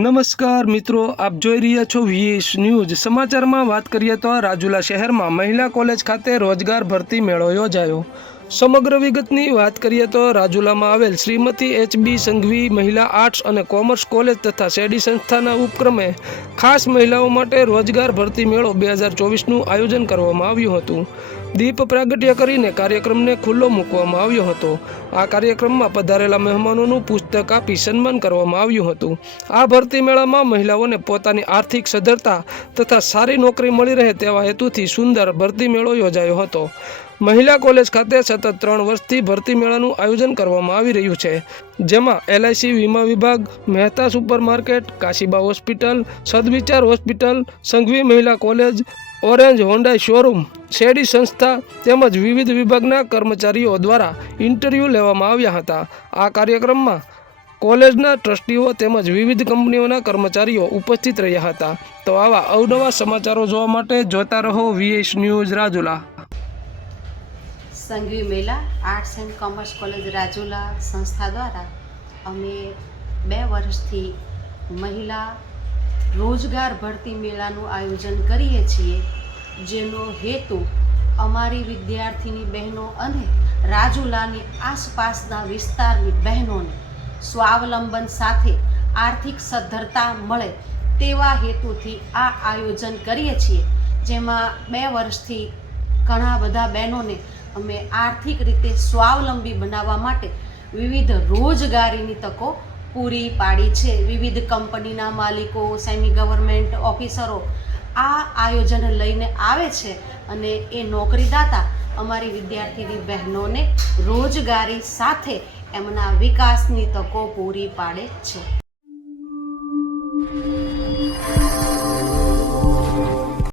નમસ્કાર મિત્રો, આપ જોઈ રહ્યા છો વીએસ ન્યૂઝ. સમાચારમાં વાત કરીએ તો રાજુલા શહેરમાં મહિલા કોલેજ ખાતે રોજગાર ભરતી મેળો યોજાયો. સમગ્ર વિગતની વાત કરીએ તો રાજુલામાં આવેલ શ્રીમતી એચબી સંઘવી મહિલા આર્ટ્સ અને કોમર્સ કોલેજ તથા શેડી સંસ્થાના ઉપક્રમે ખાસ મહિલાઓ માટે રોજગાર ભરતી મેળો બે હજાર ચોવીસનું આયોજન કરવામાં આવ્યું હતું. દીપ પ્રાગટ્ય કરીને કાર્યક્રમને ખુલ્લો મૂકવામાં આવ્યો હતો. આ કાર્યક્રમમાં પધારેલા મહેમાનોનું પુસ્તક આપી સન્માન કરવામાં આવ્યું હતું. આ ભરતી મેળામાં મહિલાઓને પોતાની આર્થિક સદ્ધરતા તથા સારી નોકરી મળી રહે તેવા હેતુથી સુંદર ભરતી મેળો યોજાયો હતો. મહિલા કોલેજ ખાતે સતત ત્રણ વર્ષથી ભરતી મેળાનું આયોજન કરવામાં આવી રહ્યું છે, જેમાં એલઆઈસી વીમા વિભાગ, Mehta supermarket, Kashiba hospital, Sadvichar hospital, Sanghvi મહિલા કોલેજ, ઓરેન્જ હોન્ડાઈ શોરૂમ શેડી સંસ્થા તેમજ વિવિધ વિભાગના કર્મચારીઓ દ્વારા ઇન્ટરવ્યૂ લેવામાં આવ્યા હતા. આ કાર્યક્રમમાં કોલેજના ટ્રસ્ટીઓ તેમજ વિવિધ કંપનીઓના કર્મચારીઓ ઉપસ્થિત રહ્યા હતા. તો આવા અવનવા સમાચારો જોવા માટે જોતા રહો વીએસ ન્યૂઝ રાજુલા. સંઘવી મેલા arts and commerce college Rajula સંસ્થા દ્વારા અમે બે વર્ષથી મહિલા રોજગાર ભરતી મેળાનું આયોજન કરીએ છીએ, જેનો હેતુ અમારી વિદ્યાર્થીની બહેનો અને રાજુલાની આસપાસના વિસ્તારની બહેનોને સ્વાવલંબન સાથે આર્થિક સદ્ધરતા મળે તેવા હેતુથી આ આયોજન કરીએ છીએ, જેમાં બે વર્ષથી ઘણા બધા બહેનોને અમે આર્થિક રીતે સ્વાવલંબી બનાવવા માટે વિવિધ રોજગારીની તકો પૂરી પાડી છે. વિવિધ કંપનીના માલિકો સેમી ગવર્મેન્ટ ઓફિસરો આ આયોજન લઈને આવે છે અને એ નોકરીદાતા અમારી વિદ્યાર્થીની બહેનોને રોજગારી સાથે એમના વિકાસની તકો પૂરી પાડે છે.